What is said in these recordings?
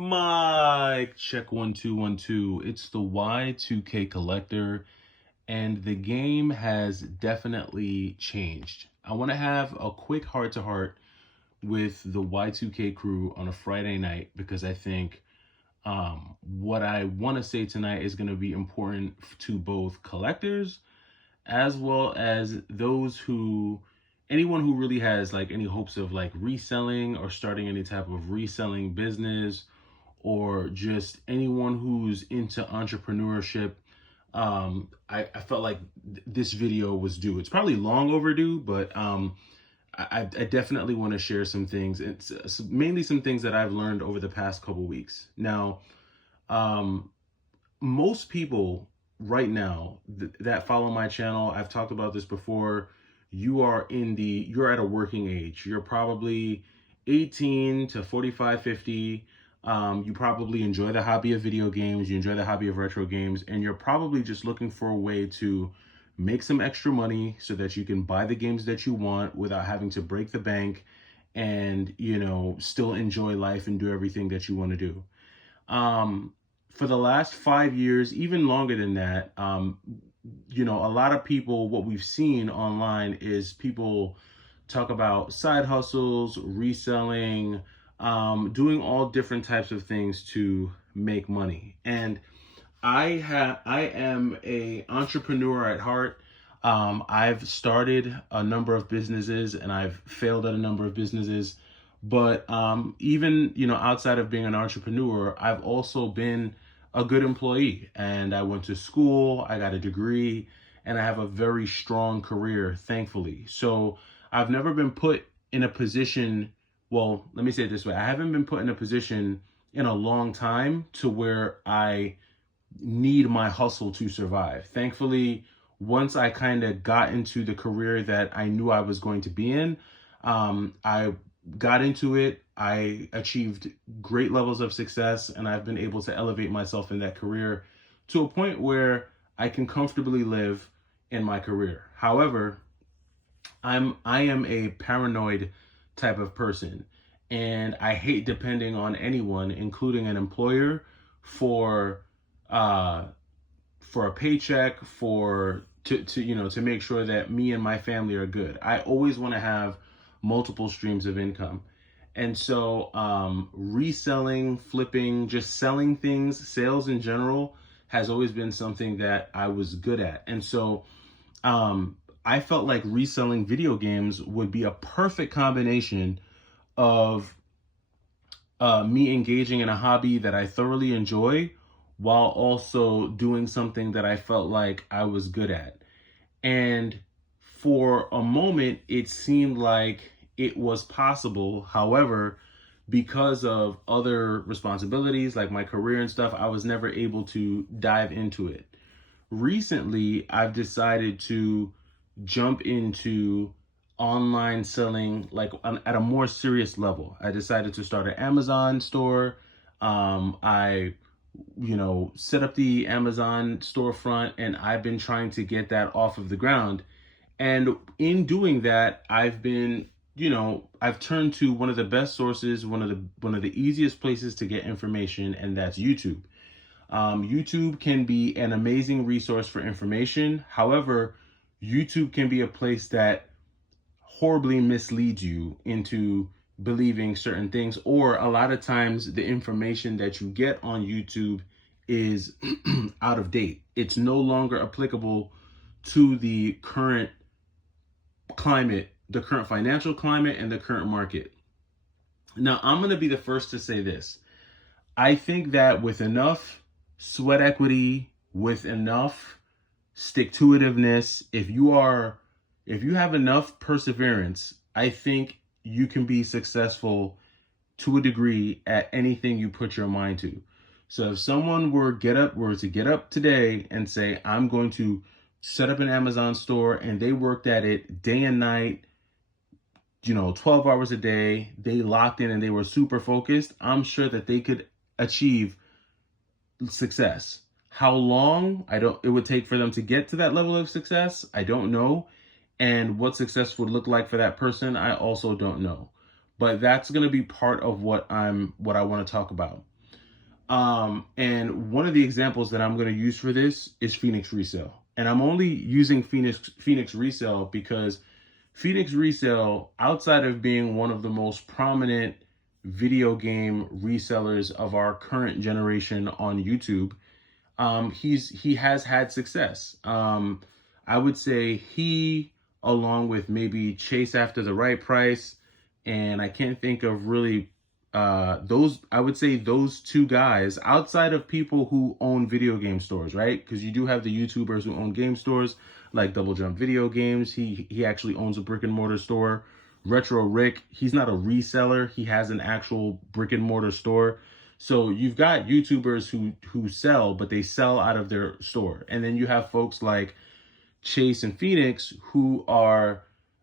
Mic check 1 2 1 2. It's the Y2K collector, and the game has definitely changed. I want to have a quick heart to heart with the Y2K crew on a Friday night because I think what I want to say tonight is going to be important to both collectors as well as anyone who really has like any hopes of like reselling or starting any type of reselling business, or just anyone who's into entrepreneurship. I felt like this video was due. It's probably long overdue, but I definitely want to share some things. It's mainly some things that I've learned over the past couple weeks. Now, um, most people right now that follow my channel, I've talked about this before. You're at a working age. You're probably 18 to 45, 50. You probably enjoy the hobby of video games, you enjoy the hobby of retro games, and you're probably just looking for a way to make some extra money so that you can buy the games that you want without having to break the bank and, still enjoy life and do everything that you want to do. For the last 5 years, even longer than that, a lot of people, what we've seen online is people talk about side hustles, reselling, doing all different types of things to make money. And I am a entrepreneur at heart. I've started a number of businesses and I've failed at a number of businesses. But even, outside of being an entrepreneur, I've also been a good employee, and I went to school, I got a degree, and I have a very strong career, thankfully. So I've never been put in a position, well, let me say it this way. I haven't been put in a position in a long time to where I need my hustle to survive. Thankfully, once I kind of got into the career that I knew I was going to be in, I got into it. I achieved great levels of success, and I've been able to elevate myself in that career to a point where I can comfortably live in my career. However, I am a paranoid type of person, and I hate depending on anyone, including an employer, for uh for a paycheck, to make sure that me and my family are good. I always want to have multiple streams of income. And so reselling, flipping, just selling things, sales in general has always been something that I was good at. And so I felt like reselling video games would be a perfect combination of me engaging in a hobby that I thoroughly enjoy while also doing something that I felt like I was good at. And for a moment, it seemed like it was possible. However, because of other responsibilities like my career and stuff, I was never able to dive into it. Recently, I've decided to jump into online selling like at a more serious level. I decided to start an Amazon store. I set up the Amazon storefront, and I've been trying to get that off of the ground. And in doing that, I've turned to one of the best sources, one of the easiest places to get information, and that's YouTube. YouTube can be an amazing resource for information. However, YouTube can be a place that horribly misleads you into believing certain things, or a lot of times the information that you get on YouTube is out of date. It's no longer applicable to the current climate, the current financial climate, and the current market. Now, I'm going to be the first to say this. I think that with enough sweat equity, with enough stick-to-itiveness, if you have enough perseverance, I think you can be successful to a degree at anything you put your mind to. So if someone were to get up today and say, I'm going to set up an Amazon store, and they worked at it day and night, 12 hours a day, they locked in and they were super focused, I'm sure that they could achieve success. How long it would take for them to get to that level of success, I don't know. And what success would look like for that person, I also don't know. But that's going to be part of what I want to talk about. And one of the examples that I'm going to use for this is Phoenix Resale. And I'm only using Phoenix Resale because Phoenix Resale, outside of being one of the most prominent video game resellers of our current generation on YouTube, he has had success. I would say he, along with maybe Chase After the Right Price, and I can't think of really those. I would say those two guys, outside of people who own video game stores, right? Because you do have the YouTubers who own game stores, like Double Jump Video Games. He actually owns a brick and mortar store. Retro Rick, he's not a reseller. He has an actual brick and mortar store. So you've got YouTubers who sell, but they sell out of their store. And then you have folks like Chase and Phoenix who are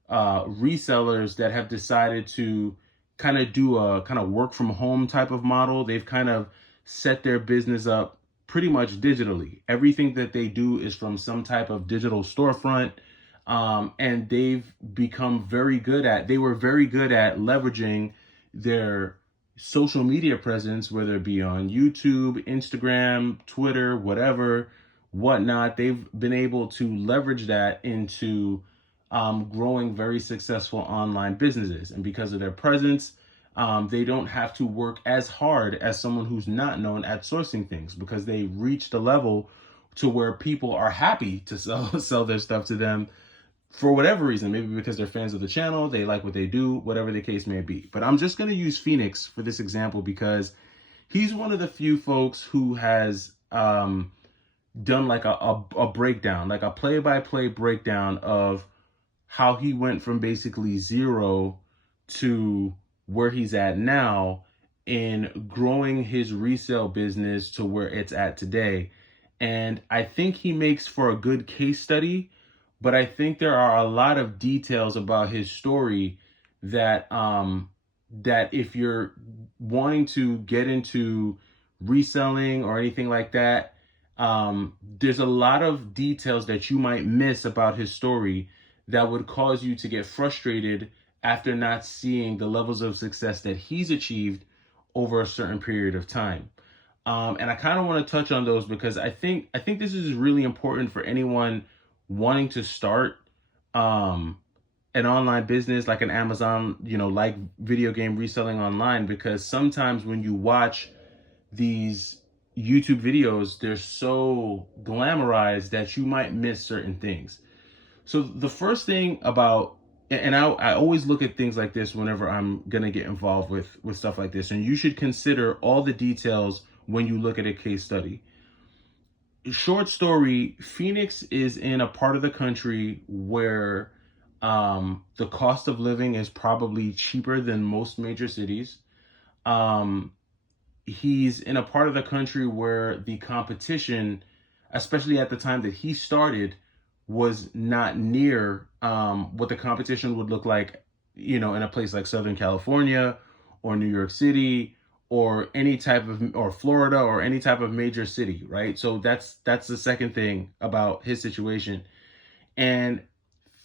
resellers that have decided to kind of do a kind of work from home type of model. They've kind of set their business up pretty much digitally. Everything that they do is from some type of digital storefront. And they were very good at leveraging their social media presence, whether it be on YouTube, Instagram, Twitter, whatnot. They've been able to leverage that into growing very successful online businesses. And because of their presence, they don't have to work as hard as someone who's not known at sourcing things, because they reached a level to where people are happy to sell their stuff to them for whatever reason. Maybe because they're fans of the channel, they like what they do, whatever the case may be. But I'm just going to use Phoenix for this example because he's one of the few folks who has done like a breakdown, like a play-by-play breakdown of how he went from basically zero to where he's at now in growing his resale business to where it's at today. And I think he makes for a good case study, but I think there are a lot of details about his story that that if you're wanting to get into reselling or anything like that, there's a lot of details that you might miss about his story that would cause you to get frustrated after not seeing the levels of success that he's achieved over a certain period of time. And I kind of want to touch on those because I think this is really important for anyone wanting to start an online business like an Amazon, like video game reselling online, because sometimes when you watch these YouTube videos, they're so glamorized that you might miss certain things. So the first thing about, and I always look at things like this whenever I'm going to get involved with stuff like this, and you should consider all the details when you look at a case study. Short story, Phoenix is in a part of the country where the cost of living is probably cheaper than most major cities. He's in a part of the country where the competition, especially at the time that he started, was not near what the competition would look like, in a place like Southern California or New York City or or Florida or any type of major city, right? So that's the second thing about his situation. And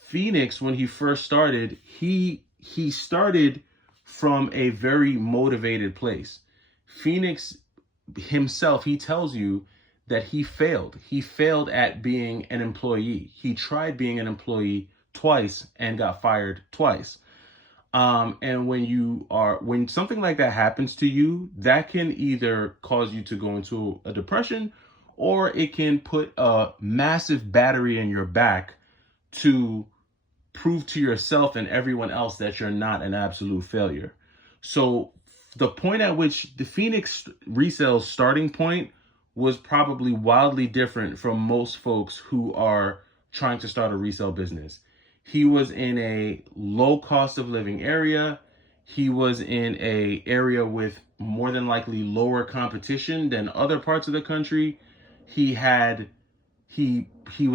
Phoenix, when he first started, he started from a very motivated place. Phoenix himself, he tells you that he failed. He failed at being an employee. He tried being an employee twice and got fired twice. And when something like that happens to you, that can either cause you to go into a depression, or it can put a massive battery in your back to prove to yourself and everyone else that you're not an absolute failure. So the point at which the Phoenix Resale's starting point was probably wildly different from most folks who are trying to start a resale business. He was in a low cost of living area. He was in a area with more than likely lower competition than other parts of the country. He was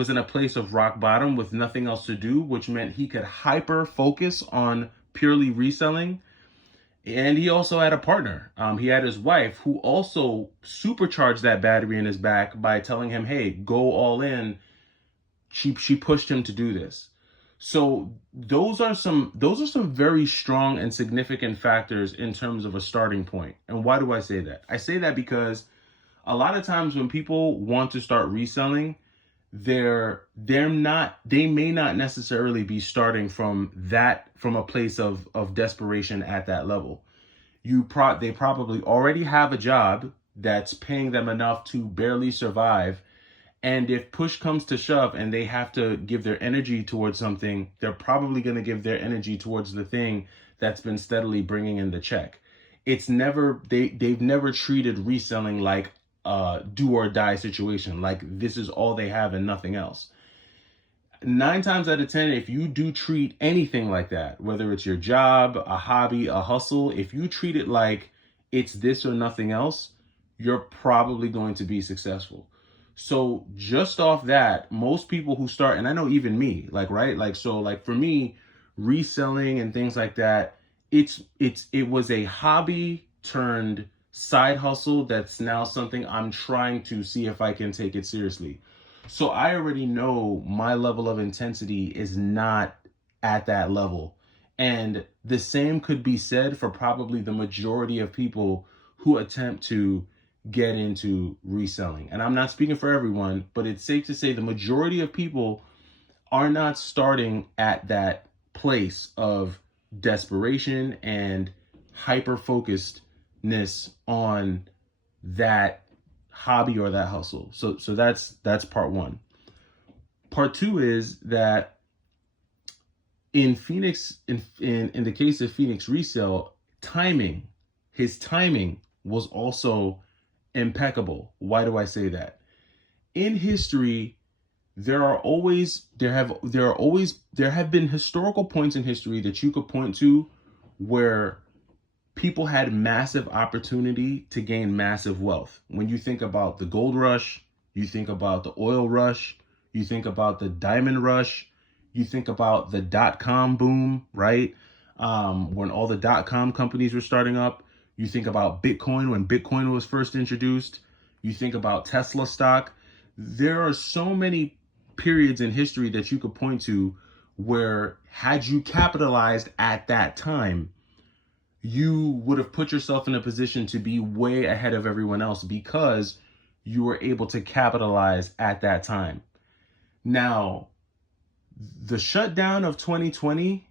in a place of rock bottom with nothing else to do, which meant he could hyper focus on purely reselling. And he also had a partner. He had his wife, who also supercharged that battery in his back by telling him, "Hey, go all in." She pushed him to do this. So those are some very strong and significant factors in terms of a starting point. And why do I say that? I say that because A lot of times when people want to start reselling, they may not necessarily be starting from a place of desperation at that level. They probably already have a job that's paying them enough to barely survive, and if push comes to shove and they have to give their energy towards something, they're probably going to give their energy towards the thing that's been steadily bringing in the check. It's never they've never treated reselling like a do or die situation, like this is all they have and nothing else. 9 times out of 10, if you do treat anything like that, whether it's your job, a hobby, a hustle, if you treat it like it's this or nothing else, you're probably going to be successful. So just off that, most people who start, and I know even me, like, right? Like, so like for me, reselling and things like that, it was a hobby turned side hustle that's now something I'm trying to see if I can take it seriously. So I already know my level of intensity is not at that level. And the same could be said for probably the majority of people who attempt to get into reselling. And I'm not speaking for everyone, but it's safe to say the majority of people are not starting at that place of desperation and hyper focusedness on that hobby or that hustle. So that's part one. Part two is that in Phoenix, in the case of Phoenix Resale, his timing was also impeccable. Why do I say that? In history, there have been historical points in history that you could point to where people had massive opportunity to gain massive wealth. When you think about the gold rush, you think about the oil rush, you think about the diamond rush, you think about the dot-com boom, right? When all the dot-com companies were starting up, you think about Bitcoin when Bitcoin was first introduced, you think about Tesla stock. There are so many periods in history that you could point to where had you capitalized at that time, you would have put yourself in a position to be way ahead of everyone else because you were able to capitalize at that time. Now, the shutdown of 2020,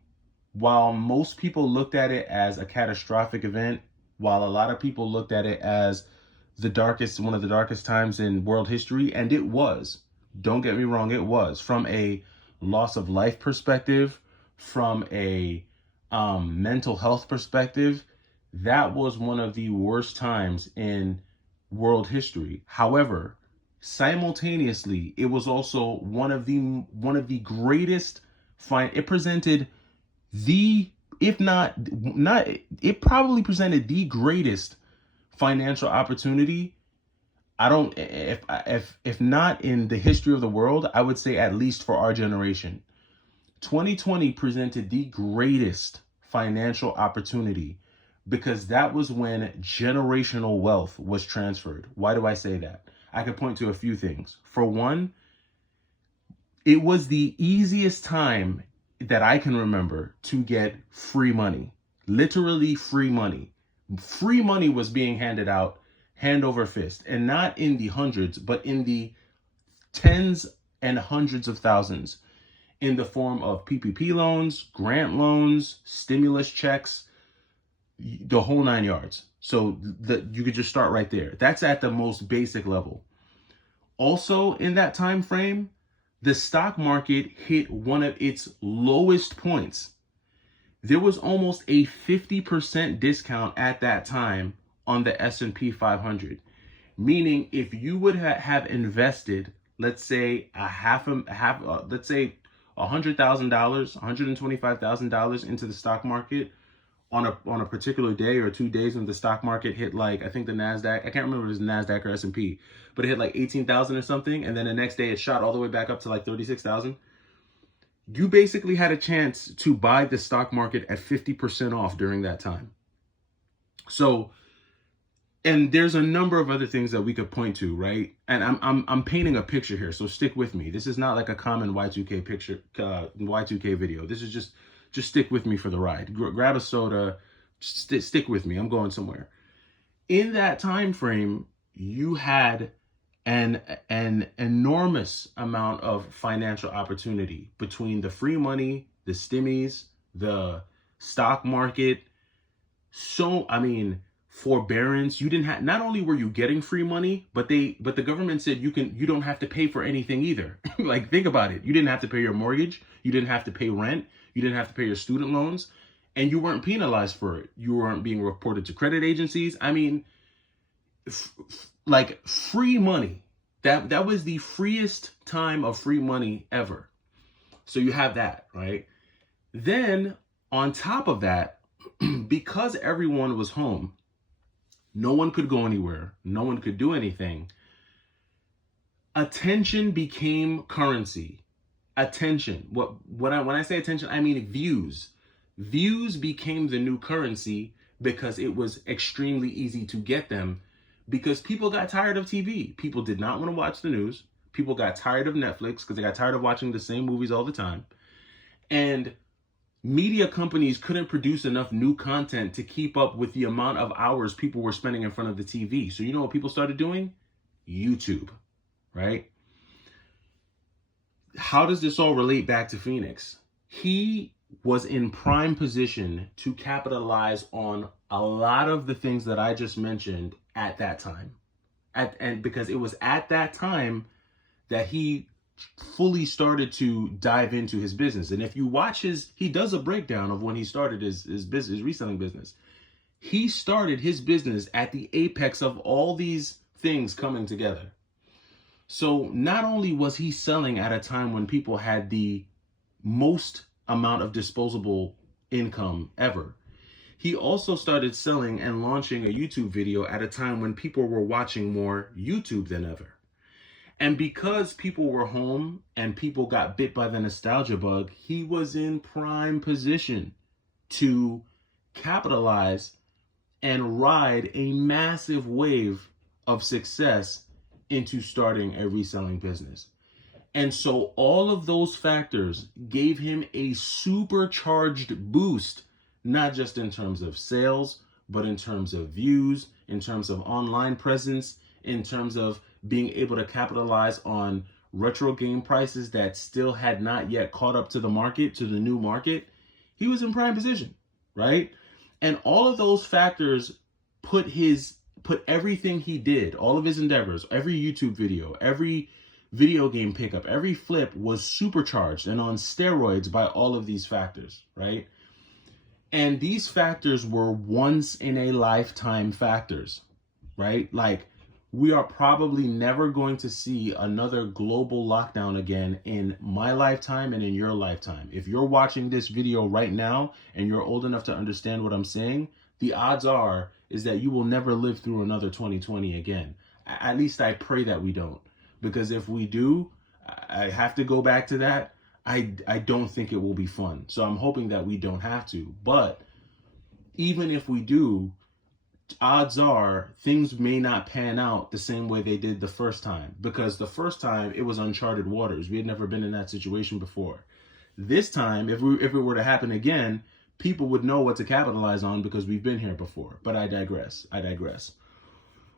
while most people looked at it as a catastrophic event, while a lot of people looked at it as one of the darkest times in world history, and it was, don't get me wrong, it was, from a loss of life perspective, from a mental health perspective, that was one of the worst times in world history. However, simultaneously, it was also one of the greatest it presented the, if not it probably presented the greatest financial opportunity. I don't, if not in the history of the world, I would say at least for our generation. 2020 presented the greatest financial opportunity because that was when generational wealth was transferred. Why do I say that? I could point to a few things. For one, it was the easiest time that I can remember to get free money. Literally free money. Free money was being handed out hand over fist, and not in the hundreds, but in the tens and hundreds of thousands, in the form of PPP loans, grant loans, stimulus checks, the whole 9 yards. So you could just start right there. That's at the most basic level. Also in that time frame, the stock market hit one of its lowest points. There was almost a 50% discount at that time on the S&P 500. Meaning if you would have invested, let's say let's say $100,000, $125,000 into the stock market on a particular day or 2 days when the stock market hit, like, I think the NASDAQ, I can't remember if it was NASDAQ or S&P, but it hit like 18,000 or something. And then the next day it shot all the way back up to like 36,000. You basically had a chance to buy the stock market at 50% off during that time. So, and there's a number of other things that we could point to, right? And I'm painting a picture here, so stick with me. This is not like a common Y2K picture, Y2K video. This is just stick with me for the ride. Grab a soda, stick with me. I'm going somewhere. In that time frame, you had an enormous amount of financial opportunity between the free money, the stimmies, the stock market. So, I mean, forbearance, you didn't have, not only were you getting free money, but the government said you don't have to pay for anything either. Like, think about it. You didn't have to pay your mortgage, you didn't have to pay rent, you didn't have to pay your student loans, and you weren't penalized for it. You weren't being reported to credit agencies. I mean, like, free money. That was the freest time of free money ever. So you have that, right? Then on top of that, because everyone was home, no one could go anywhere, no one could do anything. Attention became currency. Attention. When I say attention, I mean views. Views became the new currency because it was extremely easy to get them, because people got tired of TV. People did not want to watch the news. People got tired of Netflix because they got tired of watching the same movies all the time. And media companies couldn't produce enough new content to keep up with the amount of hours people were spending in front of the TV. So you know what people started doing? YouTube, right? How does this all relate back to Phoenix? He was in prime position to capitalize on a lot of the things that I just mentioned at that time. And because it was at that time that he fully started to dive into his business. And if you watch he does a breakdown of when he started his business, his reselling business. He started his business at the apex of all these things coming together. So not only was he selling at a time when people had the most amount of disposable income ever, he also started selling and launching a YouTube video at a time when people were watching more YouTube than ever. And because people were home and people got bit by the nostalgia bug, he was in prime position to capitalize and ride a massive wave of success into starting a reselling business. And so all of those factors gave him a supercharged boost, not just in terms of sales, but in terms of views, in terms of online presence, in terms of being able to capitalize on retro game prices that still had not yet caught up to the market, to the new market. He was in prime position, right? And all of those factors put everything he did, all of his endeavors, every YouTube video, every video game pickup, every flip was supercharged and on steroids by all of these factors, right? And these factors were once in a lifetime factors, right? Like, we are probably never going to see another global lockdown again in my lifetime and in your lifetime. If you're watching this video right now and you're old enough to understand what I'm saying, the odds are is that you will never live through another 2020 again. At least I pray that we don't. Because if we do, I have to go back to that. I don't think it will be fun. So I'm hoping that we don't have to. But even if we do, odds are things may not pan out the same way they did the first time, because the first time it was uncharted waters. We had never been in that situation before. This time, if it were to happen again, people would know what to capitalize on because we've been here before. But I digress.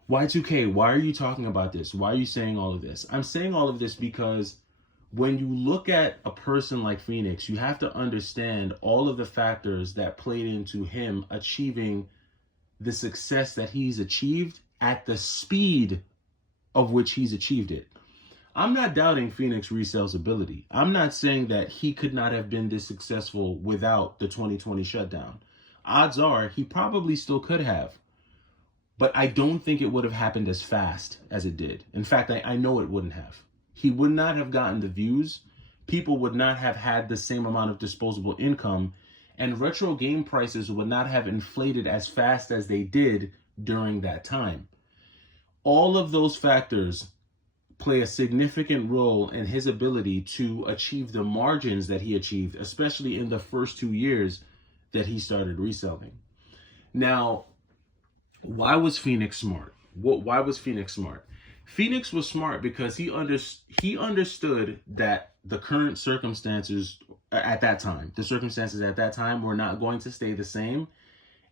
Y2K, why are you talking about this? Why are you saying all of this? I'm saying all of this because when you look at a person like Phoenix, you have to understand all of the factors that played into him achieving the success that he's achieved at the speed of which he's achieved it. I'm not doubting Phoenix Resale's ability. I'm not saying that he could not have been this successful without the 2020 shutdown. Odds are he probably still could have. But I don't think it would have happened as fast as it did. In fact, I know it wouldn't have. He would not have gotten the views. People would not have had the same amount of disposable income. And retro game prices would not have inflated as fast as they did during that time. All of those factors play a significant role in his ability to achieve the margins that he achieved, especially in the first 2 years that he started reselling. Now, why was Phoenix smart? Why was Phoenix smart? Phoenix was smart because he understood that the current circumstances at that time were not going to stay the same,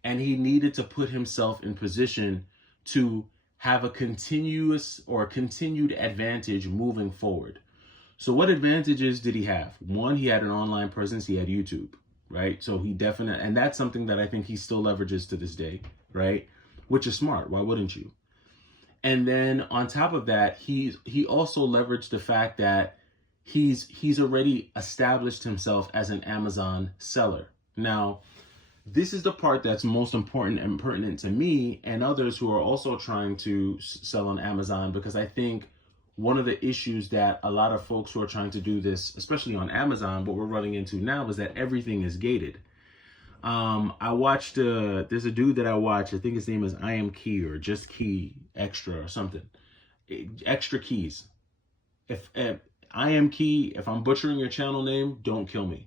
and he needed to put himself in position to have a continuous or continued advantage moving forward. So what advantages did he have? One, he had an online presence. He had YouTube, right? So he definitely, and that's something that I think he still leverages to this day, right? Which is smart. Why wouldn't you? And then on top of that, he also leveraged the fact that he's already established himself as an Amazon seller. Now, this is the part that's most important and pertinent to me and others who are also trying to sell on Amazon, because I think one of the issues that a lot of folks who are trying to do this, especially on Amazon, what we're running into now is that everything is gated. I watched, there's a dude that I watch, I think his name is I Am Key or Just Key Extra or something. Extra Keys. If I Am Key, if I'm butchering your channel name, don't kill me.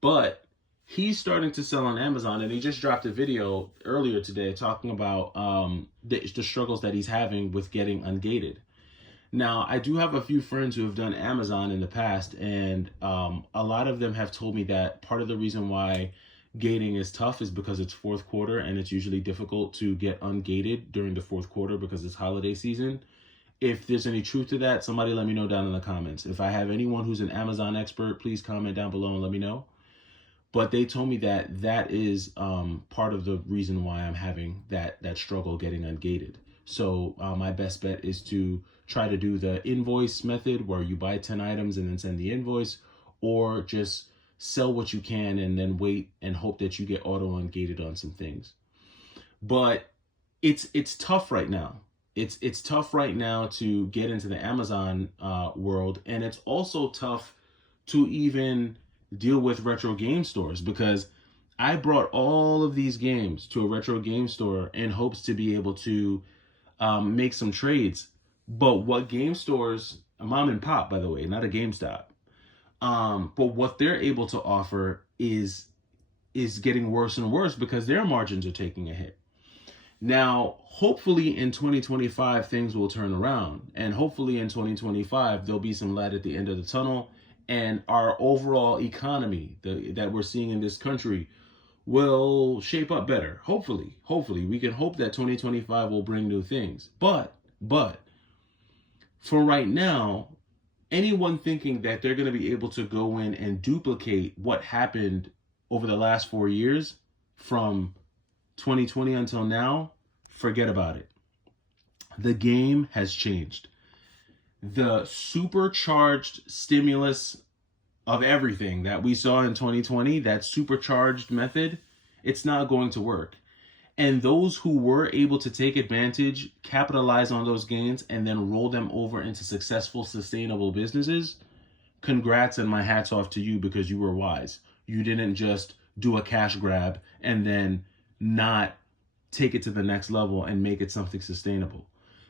But he's starting to sell on Amazon, and he just dropped a video earlier today talking about the struggles that he's having with getting ungated. Now, I do have a few friends who have done Amazon in the past, and a lot of them have told me that part of the reason why gating is tough is because it's fourth quarter, and it's usually difficult to get ungated during the fourth quarter because it's holiday season. If there's any truth to that, somebody let me know down in the comments. If I have anyone who's an Amazon expert, please comment down below and let me know. But they told me that that is part of the reason why I'm having that struggle getting ungated. So my best bet is to try to do the invoice method where you buy 10 items and then send the invoice, or just sell what you can and then wait and hope that you get auto ungated on some things. But it's tough right now. It's tough right now to get into the Amazon world, and it's also tough to even deal with retro game stores, because I brought all of these games to a retro game store in hopes to be able to make some trades. But what game stores, a mom and pop, by the way, not a GameStop, but what they're able to offer is getting worse and worse because their margins are taking a hit. Now, hopefully in 2025, things will turn around. And hopefully in 2025, there'll be some light at the end of the tunnel. And our overall economy that we're seeing in this country will shape up better. Hopefully, we can hope that 2025 will bring new things. But for right now, anyone thinking that they're going to be able to go in and duplicate what happened over the last 4 years from 2020 until now, forget about it. The game has changed. The supercharged stimulus of everything that we saw in 2020, that supercharged method, it's not going to work. And those who were able to take advantage, capitalize on those gains, and then roll them over into successful, sustainable businesses, congrats and my hat's off to you, because you were wise. You didn't just do a cash grab and then not take it to the next level and make it something sustainable.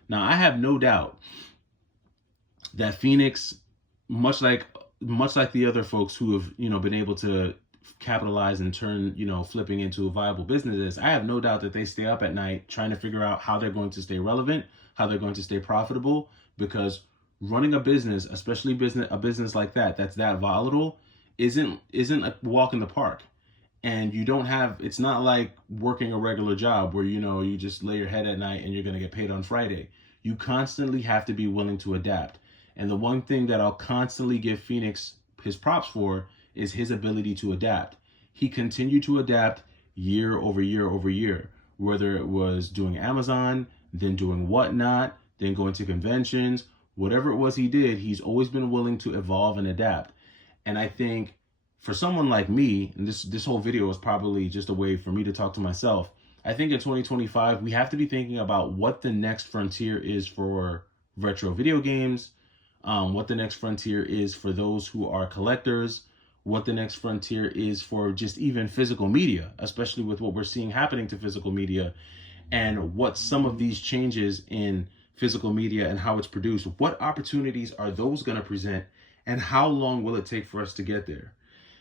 Now, I have no doubt that Phoenix, much like the other folks who have, been able to capitalize and turn, flipping into viable businesses, I have no doubt that they stay up at night trying to figure out how they're going to stay relevant, how they're going to stay profitable, because running a business, especially a business like that's that volatile, isn't a walk in the park. And you don't have, it's not like working a regular job where, you just lay your head at night and you're going to get paid on Friday. You constantly have to be willing to adapt. And the one thing that I'll constantly give Phoenix his props for is his ability to adapt. He continued to adapt year over year over year, whether it was doing Amazon, then doing whatnot, then going to conventions, whatever it was he did, he's always been willing to evolve and adapt. And I think for someone like me, and this whole video is probably just a way for me to talk to myself, I think in 2025, we have to be thinking about what the next frontier is for retro video games, what the next frontier is for those who are collectors, what the next frontier is for just even physical media, especially with what we're seeing happening to physical media, and what some of these changes in physical media and how it's produced, what opportunities are those going to present, and how long will it take for us to get there?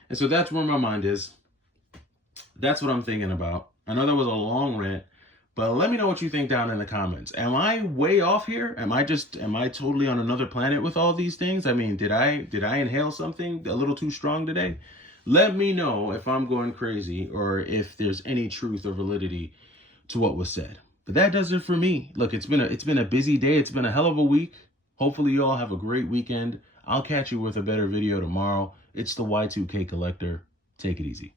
And so that's where my mind is. That's what I'm thinking about. I know that was a long rant, but let me know what you think down in the comments. Am I way off here? Am I totally on another planet with all these things? I mean, did I inhale something a little too strong today? Let me know if I'm going crazy or if there's any truth or validity to what was said. But that does it for me. Look, it's been a busy day. It's been a hell of a week. Hopefully you all have a great weekend. I'll catch you with a better video tomorrow. It's the Y2K Collector. Take it easy.